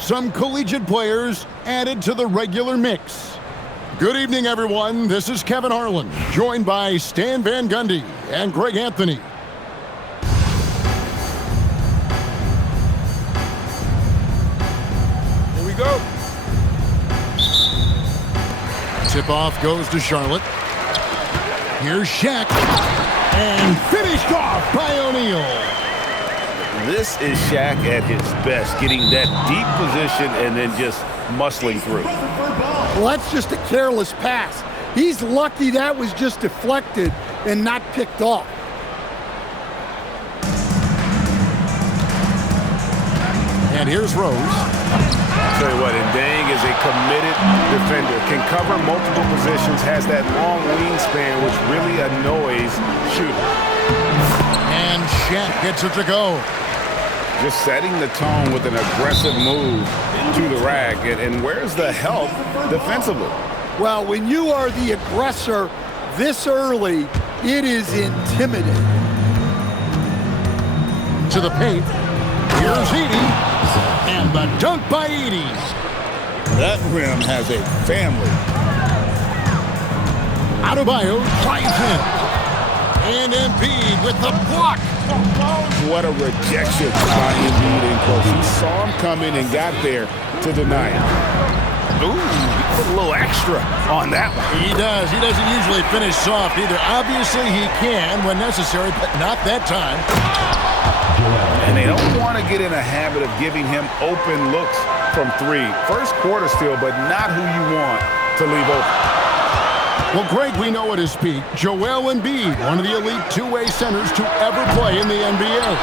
Some collegiate players added to the regular mix. Good evening, everyone. This is Kevin Harlan, joined by Stan Van Gundy and Greg Anthony. Here we go. Tip-off goes to Charlotte. Here's Shaq. And finished off by O'Neal. This is Shaq at his best, getting that deep position and then just muscling through. Well, that's just a careless pass. He's lucky that was just deflected and not picked off. And here's Rose. I'll tell you what, Ndang is a committed defender, can cover multiple positions, has that long wingspan, which really annoys shooters. And Shaq gets it to go. Just setting the tone with an aggressive move to the rack. And where's the help defensively? Well, when you are the aggressor this early, it is intimidating. To the paint. Here's Edey. And the dunk by Edey. That rim has a family. Adebayo drives in. And Embiid with the block. What a rejection by Embiid in close. He saw him coming and got there to deny him. Ooh, he put a little extra on that one. He does. He doesn't usually finish soft either. Obviously, he can when necessary, but not that time. And they don't want to get in a habit of giving him open looks from three. First quarter still, but not who you want to leave open. Well, Greg, we know at his peak, Joel Embiid, one of the elite two-way centers to ever play in the NBA.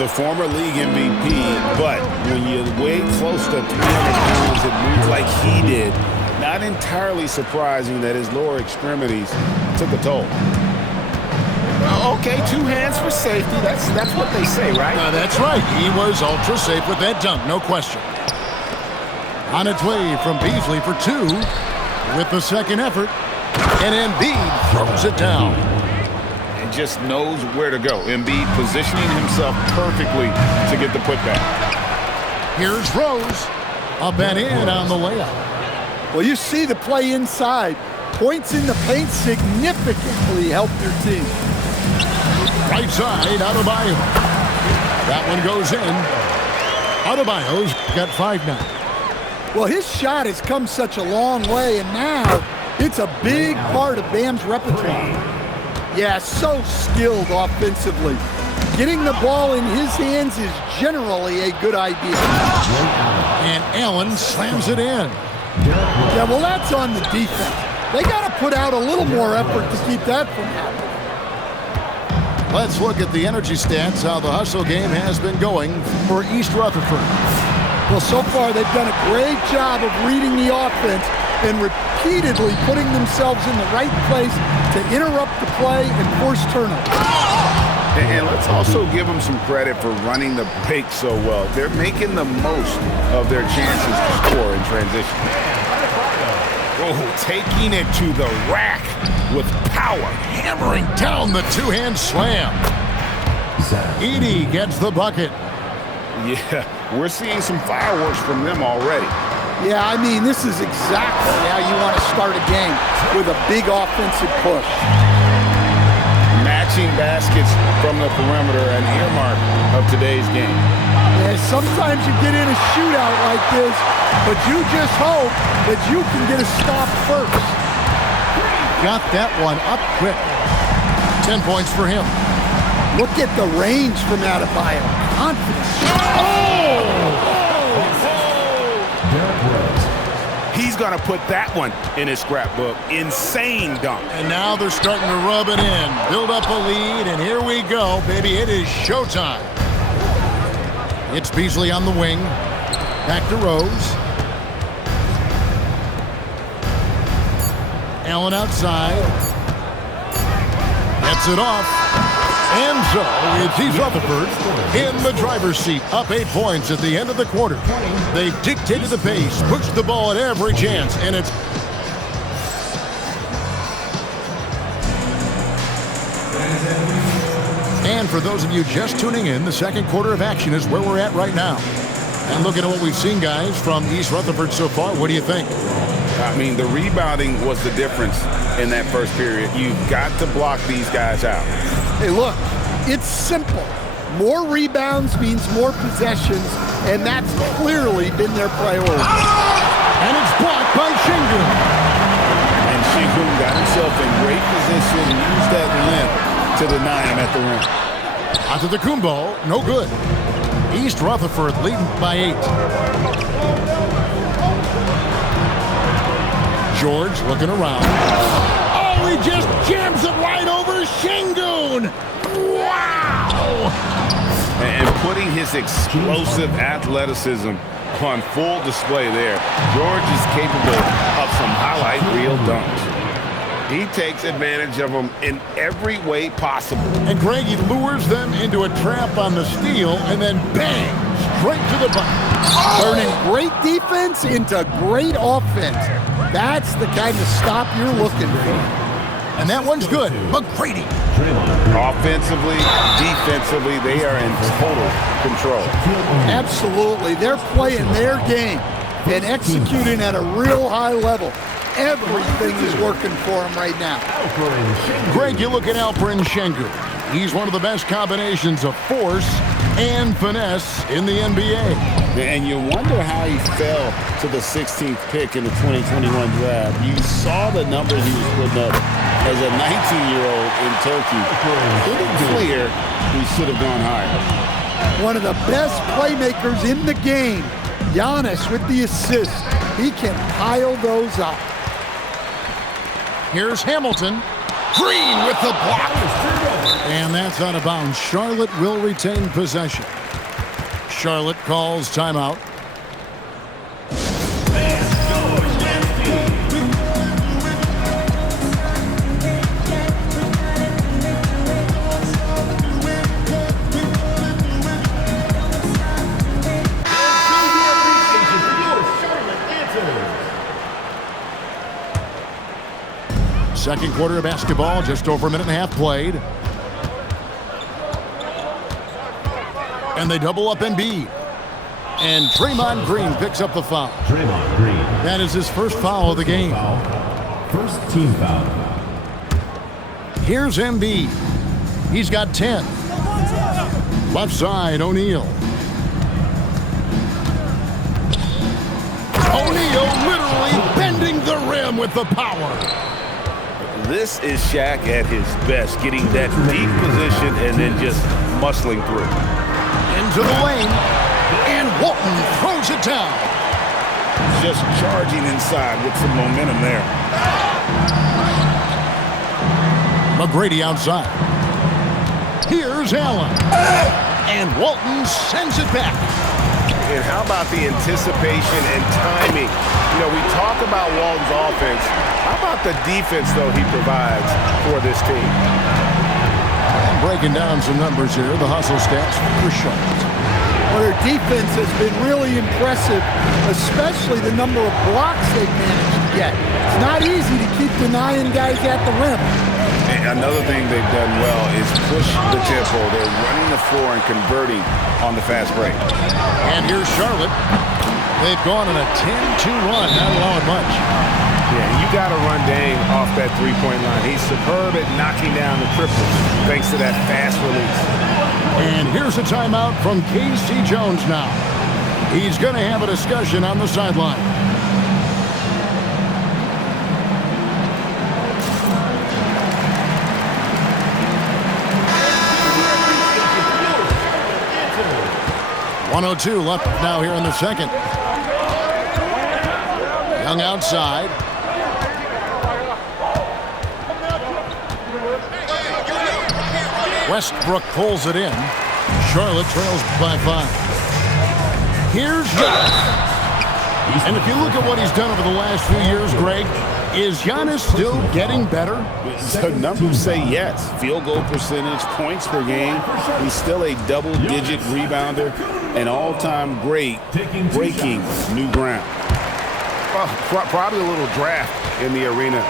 The former league MVP, but when you weigh close to 300 pounds and move like he did, not entirely surprising that his lower extremities took a toll. Okay, two hands for safety. That's what they say, right? That's right. He was ultra safe with that dunk, no question. On its way from Beasley for two with the second effort. And Embiid throws it down. And just knows where to go. Embiid positioning himself perfectly to get the putback. Here's Rose. Up and in on the layup. Well, you see the play inside. Points in the paint significantly help their team. Right side, Adebayo. That one goes in. Adebayo's got 5 now. Well, his shot has come such a long way, and now it's a big part of Bam's repertoire. Yeah, so skilled offensively. Getting the ball in his hands is generally a good idea. And Allen slams it in. Yeah, well, that's on the defense. They got to put out a little more effort to keep that from happening. Let's look at the energy stats, how the hustle game has been going for East Rutherford. Well, so far they've done a great job of reading the offense and repeatedly putting themselves in the right place to interrupt the play and force turnovers. And let's also give them some credit for running the break so well. They're making the most of their chances to score in transition. Oh, taking it to the rack with power. Hammering down the two-hand slam. Edey gets the bucket. Yeah, we're seeing some fireworks from them already. Yeah, I mean, this is exactly how you want to start a game, with a big offensive push. Matching baskets from the perimeter, an earmark of today's game. Yeah, sometimes you get in a shootout like this, but you just hope that you can get a stop first. Got that one up quick. 10 points for him. Look at the range from Adebayo. Confidence. He's going to put that one in his scrapbook. Insane dunk. And now they're starting to rub it in. Build up a lead, and here we go, baby. It is showtime. It's Beasley on the wing. Back to Rose. Allen outside. Gets it off. And so it's East Rutherford in the driver's seat, up 8 points at the end of the quarter. They've dictated the pace, pushed the ball at every chance, and it's... And for those of you just tuning in, the second quarter of action is where we're at right now. And looking at what we've seen, guys, from East Rutherford so far, what do you think? I mean, the rebounding was the difference in that first period. You've got to block these guys out. Hey, look, it's simple. More rebounds means more possessions, and that's clearly been their priority. And it's blocked by Şengün. And Şengün got himself in great position and used that length to deny him at the rim. Antetokounmpo, no good. East Rutherford leading by 8. George looking around. Oh, he just jams it right over Şengün. Wow! And putting his explosive athleticism on full display there. George is capable of some highlight reel dunks. He takes advantage of them in every way possible. And Greg, he lures them into a trap on the steal and then bang, straight to the bucket. Turning great defense into great offense. That's the kind of stop you're looking for. And that one's good. McGrady. Offensively, defensively, they are in total control. Absolutely. They're playing their game and executing at a real high level. Everything is working for them right now. Greg, you look at Alperen Şengün. He's one of the best combinations of force and finesse in the NBA. And you wonder how he fell to the 16th pick in the 2021 draft. You saw the numbers he was putting up as a 19-year-old in Turkey. Pretty clear he should have gone higher. One of the best playmakers in the game. Giannis with the assist. He can pile those up. Here's Hamilton. Green with the block. And that's out of bounds. Charlotte will retain possession. Charlotte calls timeout. Second quarter of basketball, just over a minute and a half played. And they double up Embiid. And Draymond Green picks up the foul. Draymond Green. That is his first foul of the game. First team foul. Here's Embiid. He's got 10. Left side, O'Neal. O'Neal literally bending the rim with the power. This is Shaq at his best, getting that deep position and then just muscling through. Into the lane, and Walton throws it down. Just charging inside with some momentum there. McGrady outside. Here's Allen. And Walton sends it back. And how about the anticipation and timing? You know, we talk about Walton's offense. How about the defense, though, he provides for this team? And breaking down some numbers here, the hustle stats for Charlotte. Well, their defense has been really impressive, especially the number of blocks they've managed to get. It's not easy to keep denying guys at the rim. And another thing they've done well is push the tempo. They're running the floor and converting on the fast break. And here's Charlotte. They've gone on a 10-2 run, not allowing much. Yeah, you got to run Dame off that three-point line. He's superb at knocking down the triples thanks to that fast release. And here's a timeout from K.C. Jones now. He's going to have a discussion on the sideline. .102 left now here in the second. Young outside. Westbrook pulls it in. Charlotte trails by 5. Here's Giannis. And if you look at what he's done over the last few years, Greg, is Giannis still getting better? The numbers say yes. Field goal percentage, points per game. He's still a double-digit rebounder, an all-time great, breaking new ground. Well, probably a little draft in the arena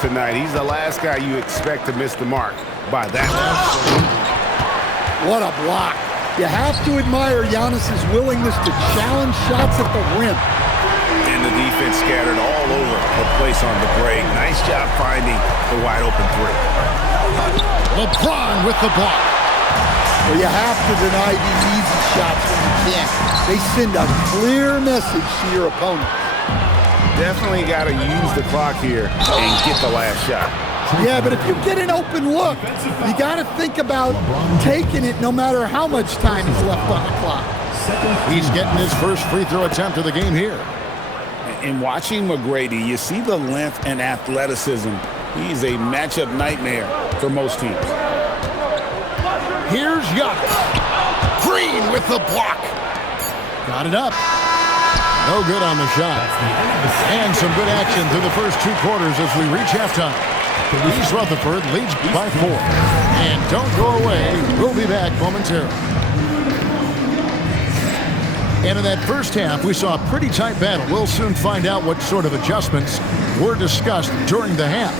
tonight. He's the last guy you expect to miss the mark by that much. What a block. You have to admire Giannis's willingness to challenge shots at the rim. And the defense scattered all over the place on the break. Nice job finding the wide open three. LeBron with the block. Well, you have to deny these easy shots when you can't. They send a clear message to your opponent. Definitely got to use the clock here and get the last shot. Yeah, but if you get an open look, you got to think about taking it no matter how much time is left on the clock. He's getting his first free throw attempt of the game here. In watching McGrady, you see the length and athleticism. He's a matchup nightmare for most teams. Here's Giannis. Green with the block. Got it up. No good on the shot. And some good action through the first 2 quarters as we reach halftime. East Rutherford leads by 4. And don't go away. We'll be back momentarily. And in that first half, we saw a pretty tight battle. We'll soon find out what sort of adjustments were discussed during the half.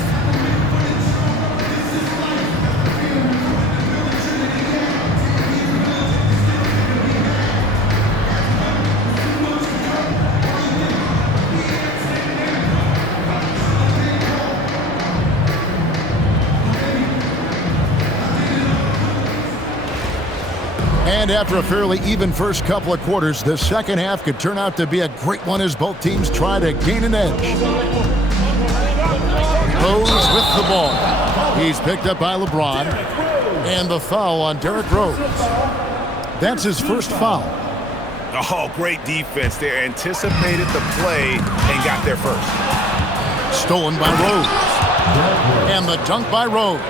And after a fairly even first couple of quarters, the second half could turn out to be a great one as both teams try to gain an edge. Rose with the ball. He's picked up by LeBron. And the foul on Derrick Rose. That's his first foul. Oh, great defense there. Anticipated the play and got there first. Stolen by Rose. And the dunk by Rose.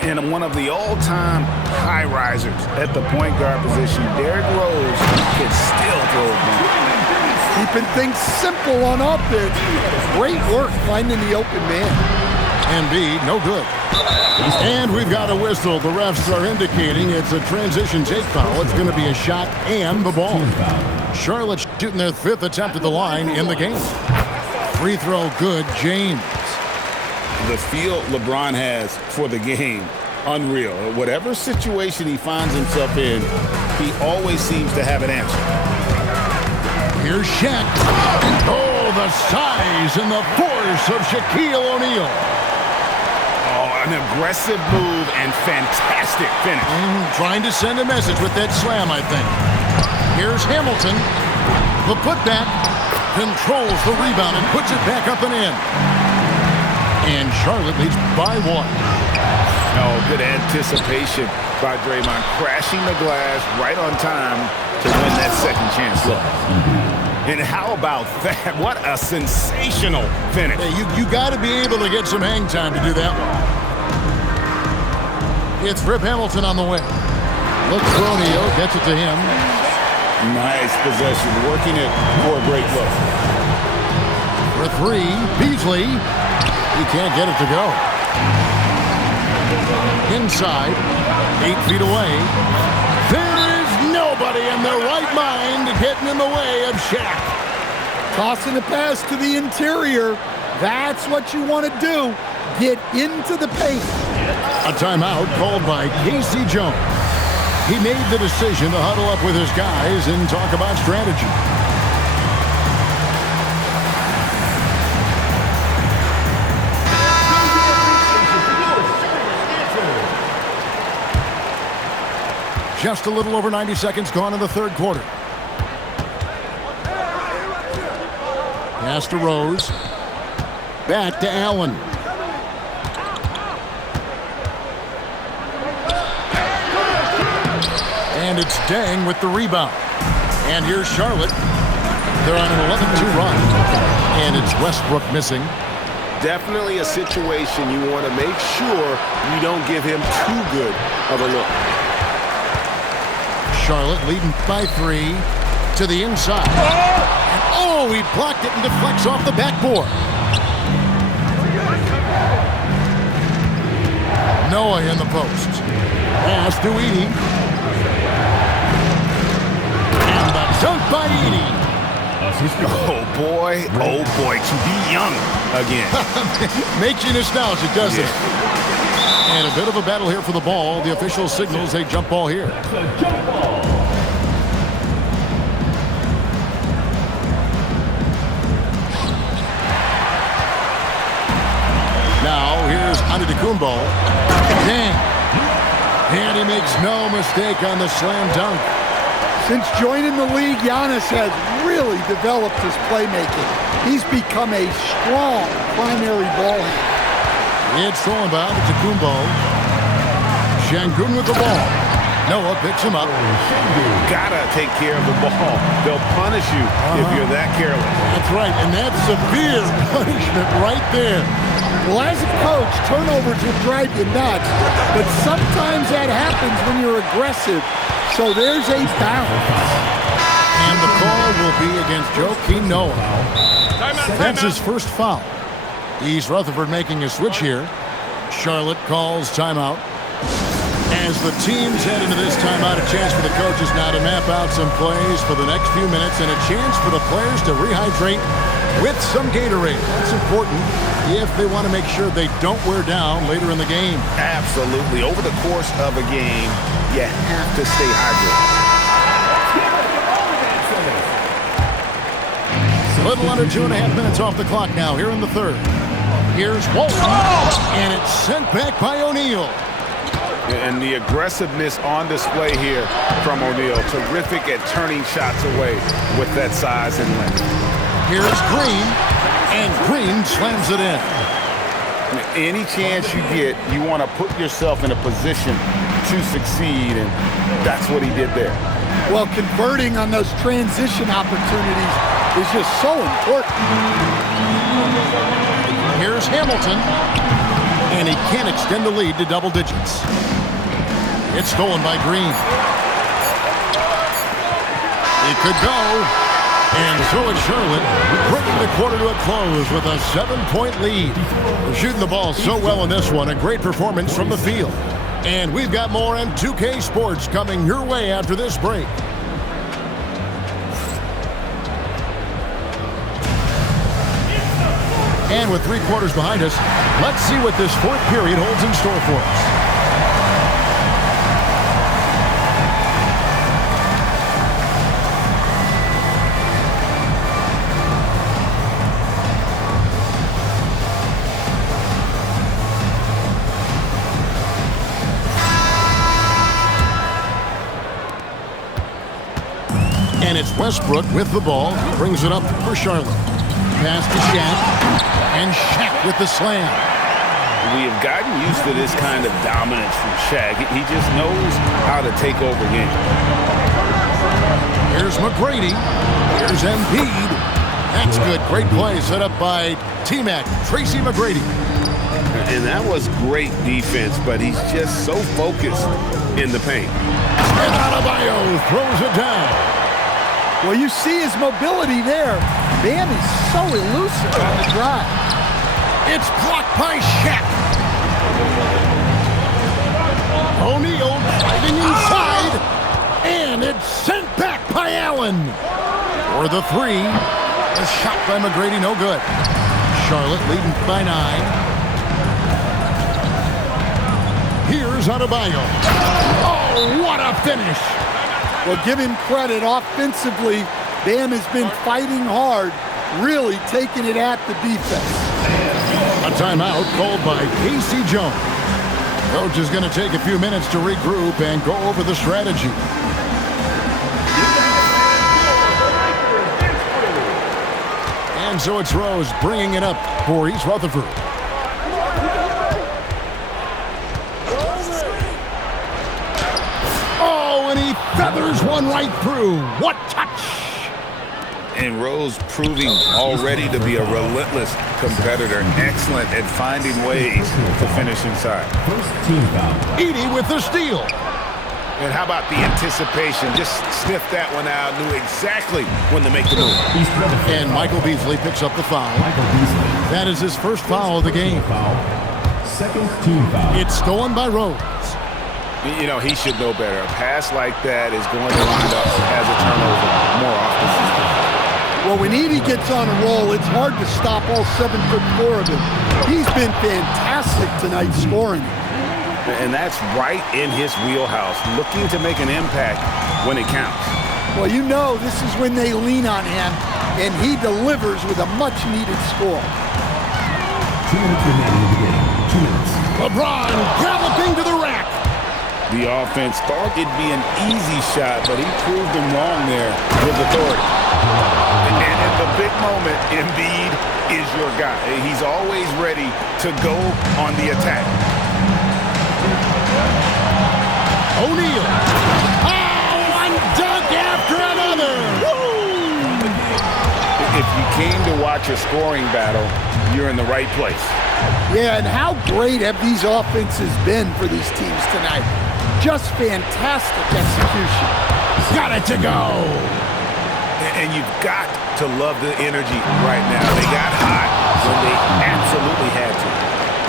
And one of the all-time high risers at the point guard position, Derrick Rose can still throw it down. Keeping things simple on offense. Great work finding the open man. Embiid, no good. And we've got a whistle. The refs are indicating it's a transition take foul. It's going to be a shot and the ball. Charlotte shooting their 5th attempt at the line in the game. Free throw good, James. The feel LeBron has for the game, unreal. Whatever situation he finds himself in, he always seems to have an answer. Here's Shaq. Oh, the size and the force of Shaquille O'Neal. Oh, an aggressive move and fantastic finish. Trying to send a message with that slam, I think. Here's Hamilton. The putback controls the rebound and puts it back up and in. And Charlotte leads by 1. Oh, good anticipation by Draymond, crashing the glass right on time to win that second chance look. And how about that? What a sensational finish. Hey, you got to be able to get some hang time to do that one. It's Rip Hamilton on the way. Looks Ronio, gets it to him. Nice possession, working it for a great look. For 3, Beasley. He can't get it to go. Inside, 8 feet away. There is nobody in their right mind getting in the way of Shaq. Tossing a pass to the interior. That's what you want to do. Get into the paint. A timeout called by Casey Jones. He made the decision to huddle up with his guys and talk about strategy. Just a little over 90 seconds gone in the third quarter. Pass to Rose. Back to Allen. And it's Deng with the rebound. And here's Charlotte. They're on an 11-2 run. And it's Westbrook missing. Definitely a situation you want to make sure you don't give him too good of a look. Charlotte leading by 3 to the inside. Oh, he blocked it and deflects off the backboard. Noah in the post. Pass to Edey. And the dunk by Edey. Oh boy, to be young again. Makes you nostalgic, doesn't it? And a bit of a battle here for the ball. The official signals a jump ball here. Now, here's Antetokounmpo. Dang. And he makes no mistake on the slam dunk. Since joining the league, Giannis has really developed his playmaking. He's become a strong primary ball handler. It's thrown by Antetokounmpo. Şengün with the ball. Noah picks him up. Gotta take care of the ball. They'll punish you if you're that careless. That's right, and that's severe punishment right there. Well, as a coach, turnovers will drive you nuts, but sometimes that happens when you're aggressive. So there's a balance. And the call will be against Joakim Noah. That's his first foul. East Rutherford making a switch here. Charlotte calls timeout. As the teams head into this timeout, a chance for the coaches now to map out some plays for the next few minutes and a chance for the players to rehydrate with some Gatorade. That's important if they want to make sure they don't wear down later in the game. Absolutely. Over the course of a game, you have to stay hydrated. A little under 2.5 minutes off the clock now here in the third. Here's Walton, and it's sent back by O'Neal. And the aggressiveness on display here from O'Neal. Terrific at turning shots away with that size and length. Here's Green, and Green slams it in. Any chance you get, you want to put yourself in a position to succeed, and that's what he did there. Well, converting on those transition opportunities is just so important. Here's Hamilton, and he can't extend the lead to double digits. It's stolen by Green. It could go. And so it's Charlotte, bringing the quarter to a close with a 7-point lead. They're shooting the ball so well in this one. A great performance from the field. And we've got more on 2K Sports coming your way after this break. And with 3 quarters behind us, let's see what this fourth period holds in store for us. And it's Westbrook with the ball. Brings it up for Charlotte. Pass to Shaq. And Shaq with the slam. We have gotten used to this kind of dominance from Shaq. He just knows how to take over games. Here's McGrady. Here's Embiid. That's good. Great play set up by T-Mac, Tracy McGrady. And that was great defense, but he's just so focused in the paint. And Adebayo throws it down. Well, you see his mobility there. Bam is so elusive on the drive. It's blocked by Shaq. O'Neal driving inside. And it's sent back by Allen. For the 3. A shot by McGrady, no good. Charlotte leading by 9. Here's Adebayo. Oh, what a finish. Well, give him credit. Offensively, Bam has been fighting hard, really taking it at the defense. A timeout called by Casey Jones. Coach is going to take a few minutes to regroup and go over the strategy. And so it's Rose bringing it up for East Rutherford. Oh, and he feathers one right through. What touch! And Rose proving already to be a relentless competitor. Excellent at finding ways to finish inside. First team foul. Edey with the steal. And how about the anticipation? Just sniffed that one out, knew exactly when to make the move. East Rutherford. And Michael Beasley picks up the foul. Michael Beasley. That is his first foul of the game. Foul. Second team foul. It's stolen by Rose. You know, he should know better. A pass like that is going to wind up as a turnover more often than not. Well, when Edey gets on a roll, it's hard to stop all 7'4" of him. He's been fantastic tonight scoring. And that's right in his wheelhouse, looking to make an impact when it counts. Well, you know this is when they lean on him, and he delivers with a much-needed score. 2 minutes remaining in the game. 2 minutes. LeBron galloping to the rack. The offense thought it'd be an easy shot, but he proved them wrong there with authority. And in the big moment, Embiid is your guy. He's always ready to go on the attack. O'Neal. Oh, one dunk after another. Woo! If you came to watch a scoring battle, you're in the right place. Yeah, and how great have these offenses been for these teams tonight? Just fantastic execution. Got it to go. And you've got to love the energy right now. They got hot when they absolutely had to.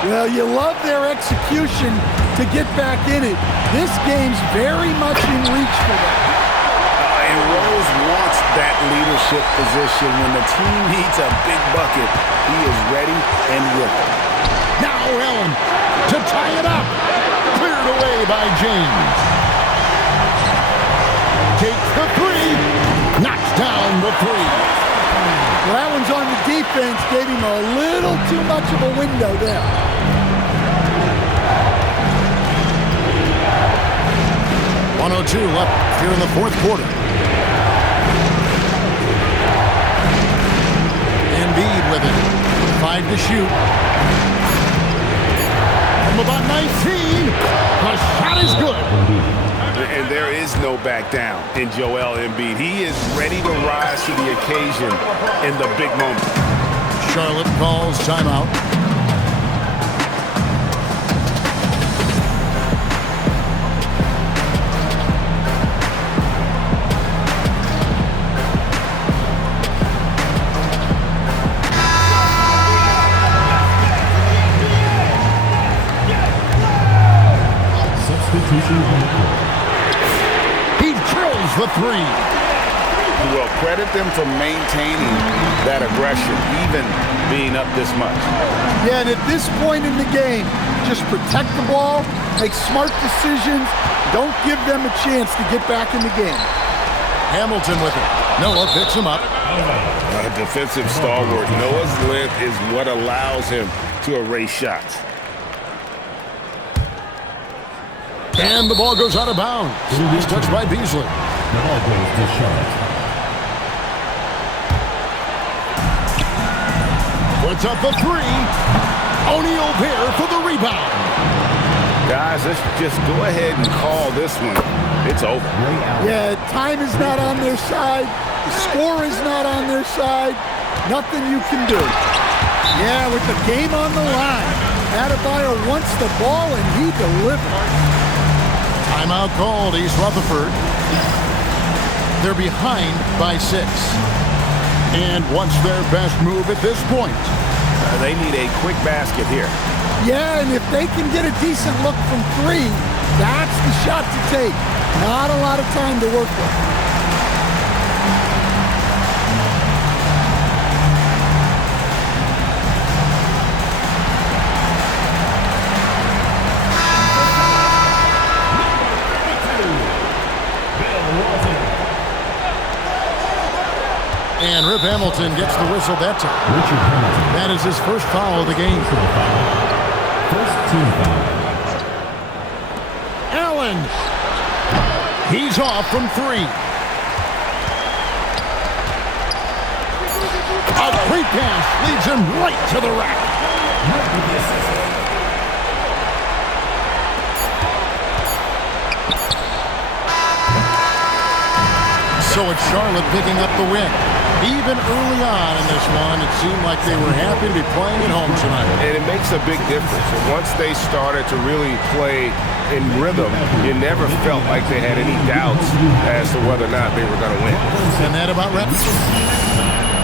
Well, you love their execution to get back in it. This game's very much in reach for them. And Rose wants that leadership position. When the team needs a big bucket, he is ready and willing. Now Allen to tie it up. Cleared away by James. Takes the three. Knocks down the three. Well, that one's on the defense. Gave him a little too much of a window there. .102 left here in the fourth quarter. Embiid with it. 5 to shoot. From about 19. The shot is good. And there is no back down in Joel Embiid. He is ready to rise to the occasion in the big moment. Charlotte calls timeout. He drills the three. Well, credit them for maintaining that aggression, even being up this much. Yeah, and at this point in the game, just protect the ball, make smart decisions, don't give them a chance to get back in the game. Hamilton with it. Noah picks him up. A defensive stalwart. Noah's length is what allows him to erase shots. And the ball goes out of bounds. He's touched by Beasley. The ball goes to Charlotte. Puts up the three. O'Neal there for the rebound. Guys, let's just go ahead and call this one. It's over. Yeah, time is not on their side. The score is not on their side. Nothing you can do. Yeah, with the game on the line, Adebayo wants the ball and he delivers. Timeout called, East Rutherford. They're behind by 6. And what's their best move at this point? They need a quick basket here. Yeah, and if they can get a decent look from 3, that's the shot to take. Not a lot of time to work with. And Rip Hamilton gets the whistle that time. Richard Hamilton. That is his first foul of the game. First team foul. Allen. He's off from 3. A free pass leads him right to the rack. So it's Charlotte picking up the win. Even early on in this one, it seemed like they were happy to be playing at home tonight. And it makes a big difference. And once they started to really play in rhythm, you never felt like they had any doubts as to whether or not they were going to win. And that about wraps it.